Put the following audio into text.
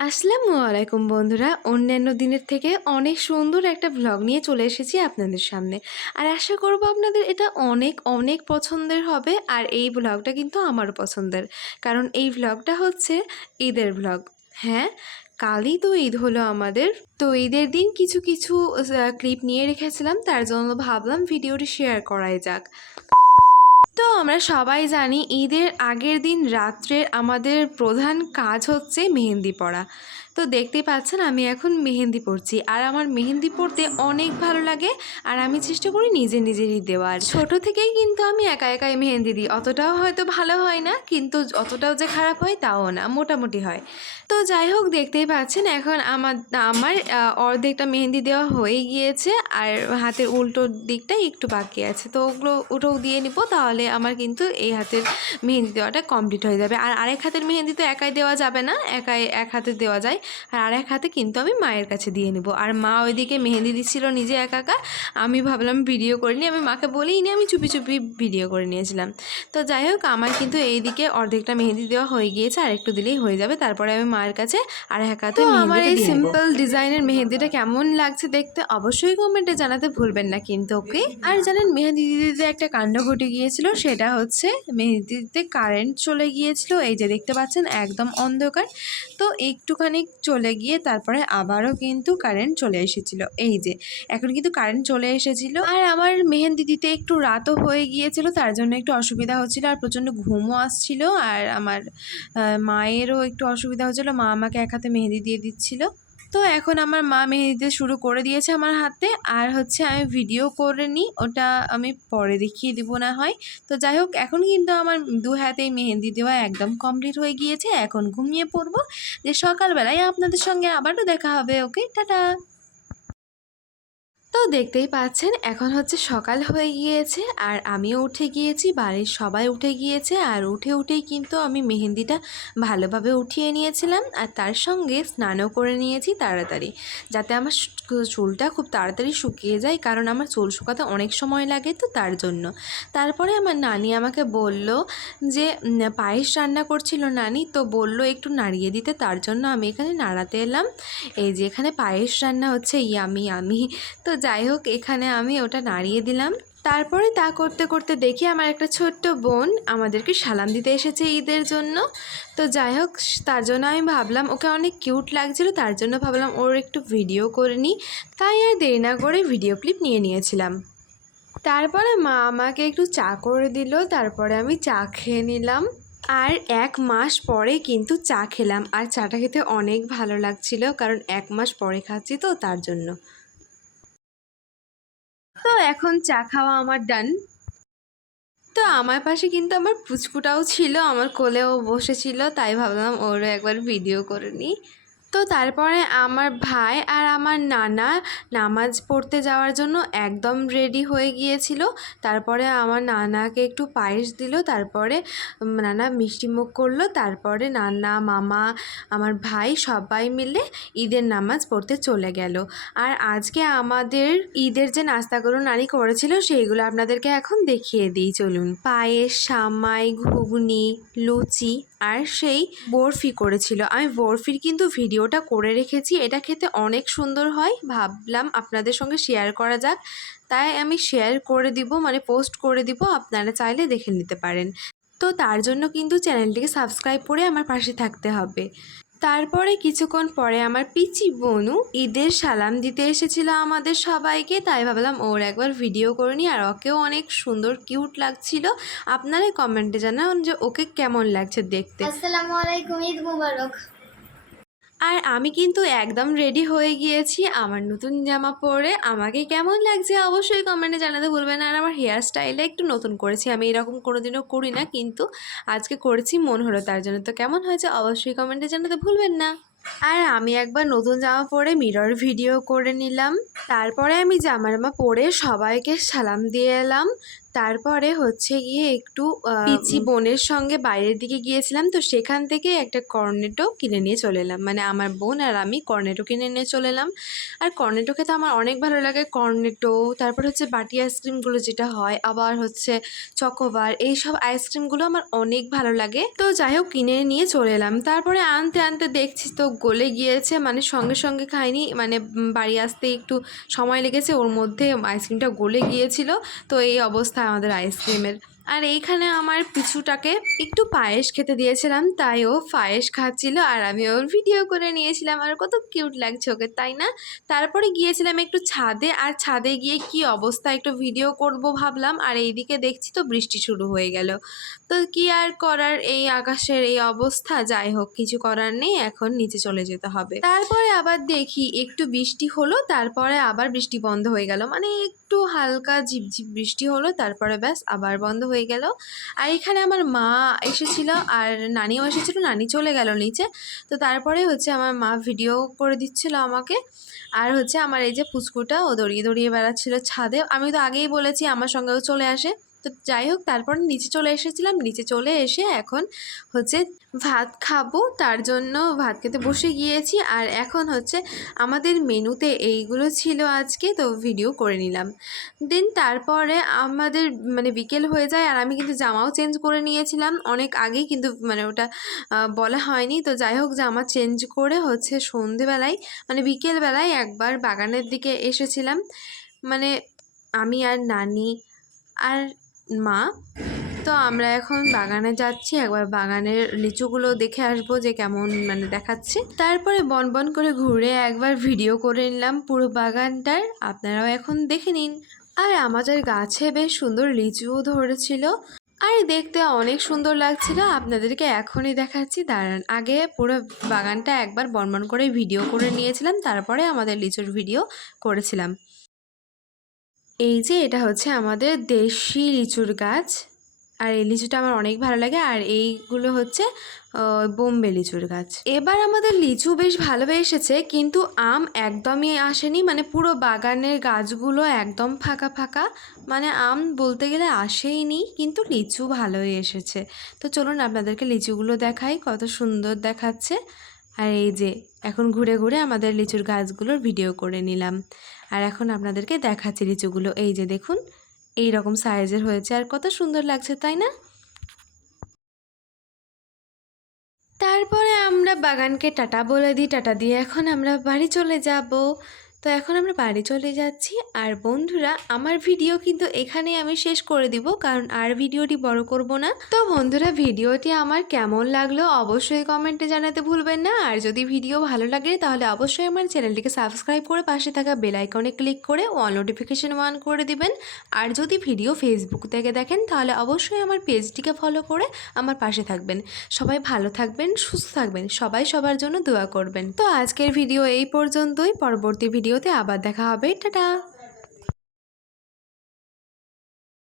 আসসালামু আলাইকুম বন্ধুরা, অন্যান্য দিনের থেকে অনেক সুন্দর একটা ভ্লগ নিয়ে চলে এসেছি আপনাদের সামনে। আর আশা করব আপনাদের এটা অনেক অনেক পছন্দের হবে। আর এই ভ্লগটা কিন্তু আমারও পছন্দের, কারণ এই ভ্লগটা হচ্ছে ঈদের ভ্লগ। হ্যাঁ, কালই তো ঈদ হলো আমাদের। তো ঈদের দিন কিছু কিছু ক্লিপ নিয়ে রেখেছিলাম, তার জন্য ভাবলাম ভিডিওটি শেয়ার করাই যাক। তো আমরা সবাই জানি ঈদের আগের দিন রাত্রে আমাদের প্রধান কাজ হচ্ছে মেহেন্দি পরা। তো দেখতেই পাচ্ছেন আমি এখন মেহেন্দি পরছি, আর আমার মেহেন্দি পরতে অনেক ভালো লাগে। আর আমি চেষ্টা করি নিজেরই দেওয়ার। ছোট থেকেই কিন্তু আমি একা একাই মেহেন্দি দিই। অতটাও হয়তো ভালো হয় না, কিন্তু অতটাও যে খারাপ হয় তাও না, মোটামুটি হয়। তো যাই হোক, দেখতেই পাচ্ছেন এখন আমার আমার অর্ধেকটা মেহেন্দি দেওয়া হয়ে গিয়েছে, আর হাতের উল্টো দিকটা একটু বাকি আছে। তো ওটাও দিয়ে নিব, তাহলে আমার কিন্তু এই হাতের মেহেন্দি দেওয়াটা কমপ্লিট হয়ে যাবে। আর আরেক হাতের মেহেন্দি তো একাই দেওয়া যাবে না, একাই এক হাতে দেওয়া যায়। আর আরেক হাতে কিন্তু আমি মায়ের কাছে দিয়ে নিব। আর মা ওইদিকে মেহেন্দি দিচ্ছিল নিজে একা একা। আমি ভাবলাম ভিডিও করে নিই, আমি মাকে বলেই নি, আমি চুপি চুপি ভিডিও করে নিয়েছিলাম। তো যাই হোক, আমার কিন্তু এইদিকে অর্ধেকটা মেহেন্দি দেওয়া হয়ে গিয়েছে, আর একটু দিলেই হয়ে যাবে। তারপরে আমি মায়ের কাছে আর এক হাতে আমার এই সিম্পল ডিজাইনের মেহেন্দিটা কেমন লাগছে দেখতে অবশ্যই কমেন্টে জানাতে ভুলবেন না কিন্তু, ওকে? আর জানেন, মেহেন্দি দিতে একটা কাণ্ড ঘটে গিয়েছিল, সেটা হচ্ছে মেহেন্দিতে কারেন্ট চলে গিয়েছিল। এই যে দেখতে পাচ্ছেন একদম অন্ধকার। তো একটুখানি চলে গিয়ে তারপরে আবারও কিন্তু কারেন্ট চলে এসেছিল। এই যে এখন কিন্তু কারেন্ট চলে এসেছিল। আর আমার মেহেন্দি দিতে একটু রাতও হয়ে গিয়েছিল, তার জন্য একটু অসুবিধা হচ্ছিল, আর প্রচণ্ড ঘুমও আসছিল। আর আমার মায়েরও একটু অসুবিধা হচ্ছিলো, মা আমাকে এক হাতে মেহেন্দি দিয়ে দিচ্ছিল। তো এখন আমার মা মেহেন্দি দিতে শুরু করে দিয়েছে আমার হাতে। আর হচ্ছে আমি ভিডিও করে নিই, ওটা আমি পরে দেখিয়ে দিব না হয়। তো যাই হোক, এখন কিন্তু আমার দু হাতেই মেহেন্দি দেওয়া একদম কমপ্লিট হয়ে গিয়েছে। এখন ঘুমিয়ে পড়বো, যে সকালবেলায় আপনাদের সঙ্গে আবারও দেখা হবে। ওকে, টাটা। তো দেখতেই পাচ্ছেন এখন হচ্ছে সকাল হয়ে গিয়েছে, আর আমিও উঠে গিয়েছি, বাড়ির সবাই উঠে গিয়েছে। আর উঠেই কিন্তু আমি মেহেন্দিটা ভালোভাবে উঠিয়ে নিয়েছিলাম, আর তার সঙ্গে স্নানও করে নিয়েছি তাড়াতাড়ি, যাতে আমার চুলটা খুব তাড়াতাড়ি শুকিয়ে যায়, কারণ আমার চুল শুকাতে অনেক সময় লাগে, তো তার জন্য। তারপরে আমার নানি আমাকে বলল যে পায়েস রান্না করছিল নানি, তো বলল একটু নাড়িয়ে দিতে, তার জন্য আমি এখানে নাড়াতে এলাম। এই যে এখানে পায়েস রান্না হচ্ছে, ইয়ামি ইয়ামি। তো যাই হোক, এখানে আমি ওটা নাড়িয়ে দিলাম। তারপরে তা করতে করতে দেখি আমার একটা ছোট্ট বোন আমাদেরকে সালাম দিতে এসেছে ঈদের জন্য। তো যাই হোক, তার জন্য আমি ভাবলাম ওকে অনেক কিউট লাগছিল, তার জন্য ভাবলাম ওর একটু ভিডিও করে নিই। তাই আর দেরি না করে ভিডিও ক্লিপ নিয়ে নিয়েছিলাম। তারপরে মা আমাকে একটু চা করে দিল, তারপরে আমি চা খেয়ে নিলাম। আর 1 মাস পরে কিন্তু চা খেলাম, আর চাটা খেতে অনেক ভালো লাগছিল, কারণ 1 মাস পরে খাচ্ছি তো তার জন্য। তো এখন চা খাওয়া আমার ডান। তো আমার পাশে কিন্তু আমার পুচকুটাও ছিল, আমার কোলেও বসেছিল, তাই ভাবলাম ওরও একবার ভিডিও করে নিই। তো তারপরে আমার ভাই আর আমার নানা নামাজ পড়তে যাওয়ার জন্য একদম রেডি হয়ে গিয়েছিল। তারপরে আমার নানাকে একটু পায়েস দিল, তারপরে নানা মিষ্টিমুখ করলো, তারপরে নানা মামা আমার ভাই সবাই মিলে ঈদের নামাজ পড়তে চলে গেল। আর আজকে আমাদের ঈদের যে নাস্তাগুলো নানি করেছিল সেইগুলো আপনাদেরকে এখন দেখিয়ে দিই, চলুন। পায়েস, সামাই, ঘুগনি, লুচি, আর সেই বরফি করেছিল। আমি বরফির কিন্তু ভিডিওটা করে রেখেছি, এটা খেতে অনেক সুন্দর হয়, ভাবলাম আপনাদের সঙ্গে শেয়ার করা যাক, তাই আমি শেয়ার করে দিব, মানে পোস্ট করে দিব, আপনারা চাইলে দেখে নিতে পারেন। তো তার জন্য কিন্তু চ্যানেলটিকে সাবস্ক্রাইব করে আমার পাশে থাকতে হবে। তারপরে কিছুক্ষণ পরে আমার পিচি বোনু ঈদের সালাম দিতে এসেছিল আমাদের সবাইকে, তাই ভাবলাম ওর একবার ভিডিও করে নিই। আর ওকেও অনেক সুন্দর কিউট লাগছিল। আপনারাই কমেন্টে জানান যে ওকে কেমন লাগছে দেখতে। আসসালামু আলাইকুম, ঈদ মুবারক। আর আমি কিন্তু একদম রেডি হয়ে গিয়েছি আমার নতুন জামা পরে। আমাকে কেমন লাগছে অবশ্যই কমেন্টে জানাতে ভুলবেন না। আর আমার হেয়ার স্টাইলটা একটু নতুন করেছি, আমি এরকম কোনোদিনও করি না, কিন্তু আজকে করেছি, মন হলো তার জন্য। তো কেমন হয়েছে অবশ্যই কমেন্টে জানাতে ভুলবেন না। আর আমি একবার নতুন জামা পরে মিরর ভিডিও করে নিলাম। তারপরে আমি জামা পরে সবাইকে সালাম দিয়ে এলাম। তারপরে হচ্ছে গিয়ে একটু পিচি বোনের সঙ্গে বাইরের দিকে গিয়েছিলাম, তো সেখান থেকে একটা কর্নেটো কিনে নিয়ে চলে এলাম। মানে আমার বোন আর আমি কর্নেটো কিনে নিয়ে চলে এলাম। আর কর্নেটো খেতে আমার অনেক ভালো লাগে। কর্নেটো, তারপর হচ্ছে বাটি আইসক্রিমগুলো যেটা হয়, আবার হচ্ছে চকোবার, এইসব আইসক্রিমগুলো আমার অনেক ভালো লাগে। তো যাই হোক কিনে নিয়ে চলে এলাম। তারপরে আনতে আনতে দেখছি তো গলে গিয়েছে, মানে সঙ্গে সঙ্গে খাইনি, মানে বাড়ি আসতে একটু সময় লেগেছে, ওর মধ্যে আইসক্রিমটা গলে গিয়েছিল। তো এই অবস্থা আমাদের আইসক্রিমের। আর এইখানে আমার পিছুটাকে একটু পায়েস খেতে দিয়েছিলাম, তাই ও পায়েস খাচ্ছিল আর আমি ওর ভিডিও করে নিয়েছিলাম। আর কত কিউট লাগছে ওকে, তাই না? তারপরে গিয়েছিলাম একটু ছাদে, আর ছাদে গিয়ে কি অবস্থা একটু ভিডিও করব ভাবলাম, আর এইদিকে দেখছি তো বৃষ্টি শুরু হয়ে গেল। তো কি আর করার, এই আকাশের এই অবস্থা, যাই হোক কিছু করার নেই, এখন নিচে চলে যেতে হবে। তারপরে আবার দেখি একটু বৃষ্টি হলো, তারপরে আবার বৃষ্টি বন্ধ হয়ে গেল, মানে একটু হালকা ঝিপঝিপ বৃষ্টি হলো, তারপরে ব্যাস আবার বন্ধ হয়ে গেল। আর এখানে আমার মা এসেছিল আর নানিও এসেছিল, নানি চলে গেল নিচে। তো তারপরে হচ্ছে আমার মা ভিডিও করে দিচ্ছিল আমাকে। আর হচ্ছে আমার এই যে পুচকুটা, ও দড়িয়ে দড়িয়ে বেড়াচ্ছিল ছাদে। আমি তো আগেই বলেছি আমার সঙ্গেও চলে আসে। তো যাই হোক তারপর নিচে চলে এসেছিলাম, নিচে চলে এসে এখন হচ্ছে ভাত খাবো, তার জন্য ভাত খেতে বসে গিয়েছি। আর এখন হচ্ছে আমাদের মেনুতে এইগুলো ছিল আজকে, তো ভিডিও করে নিলাম। দেন তারপরে আমাদের মানে বিকেল হয়ে যায়, আর আমি কিন্তু জামাও চেঞ্জ করে নিয়েছিলাম অনেক আগেই, কিন্তু মানে ওটা বলা হয়নি। তো যাই হোক জামা চেঞ্জ করে হচ্ছে সন্ধেবেলায়, মানে বিকেলবেলায় একবার বাগানের দিকে এসেছিলাম, মানে আমি আর নানি আর মা। তো আমরা এখন বাগানে যাচ্ছি, একবার বাগানের লিচুগুলো দেখে আসবো যে কেমন মানে দেখাচ্ছে। তারপরে বন বন করে ঘুরে একবার ভিডিও করে নিলাম পুরো বাগানটার, আপনারাও এখন দেখে নিন। আর আমাদের গাছে বেশ সুন্দর লিচুও ধরেছিল, আর দেখতে অনেক সুন্দর লাগছিল। আপনাদেরকে এখনই দেখাচ্ছি, দাঁড়ান। আগে পুরো বাগানটা একবার বন করে ভিডিও করে নিয়েছিলাম, তারপরে আমাদের লিচুর ভিডিও করেছিলাম। এই যে এটা হচ্ছে আমাদের দেশি লিচুর গাছ, আর এই লিচুটা আমার অনেক ভালো লাগে। আর এইগুলো হচ্ছে বোম্বে লিচুর গাছ। এবার আমাদের লিচু বেশ ভালো এসেছে, কিন্তু আম একদমই আসেনি, মানে পুরো বাগানের গাছগুলো একদম ফাঁকা ফাঁকা, মানে আম বলতে গেলে আসেইনি, কিন্তু লিচু ভালোই এসেছে। তো চলুন আপনাদেরকে লিচুগুলো দেখাই, কত সুন্দর দেখাচ্ছে। আর এই যে এখন ঘুরে ঘুরে আমাদের লিচুর গাছগুলোর ভিডিও করে নিলাম, আর এখন আপনাদেরকে দেখাচ্ছি লিচুগুলো। এই যে দেখুন এই রকম সাইজের হয়েছে, আর কত সুন্দর লাগছে, তাই না? তারপরে আমরা বাগানকে টাটা বলে দিই, টাটা দিয়ে এখন আমরা বাড়ি চলে যাব। তো এখন আমরা বাড়ি চলে যাচ্ছি। আর বন্ধুরা আমার ভিডিও কিন্তু এখানেই আমি শেষ করে দিব, কারণ আর ভিডিওটি বড় করব না। তো বন্ধুরা ভিডিওটি আমার কেমন লাগলো অবশ্যই কমেন্টে জানাতে ভুলবেন না। আর যদি ভিডিও ভালো লাগে তাহলে অবশ্যই আমার চ্যানেলটিকে সাবস্ক্রাইব করে পাশে থাকা বেল আইকনে ক্লিক করে অল নোটিফিকেশন অন করে দিবেন। আর যদি ভিডিও ফেসবুক থেকে দেখেন তাহলে অবশ্যই আমার পেজটিকে ফলো করে আমার পাশে থাকবেন। সবাই ভালো থাকবেন, সুস্থ থাকবেন, সবাই সবার জন্য দোয়া করবেন। তো আজকের ভিডিও এই পর্যন্তই, পরবর্তী ভিডিওতে আবার দেখা হবে। টাটা।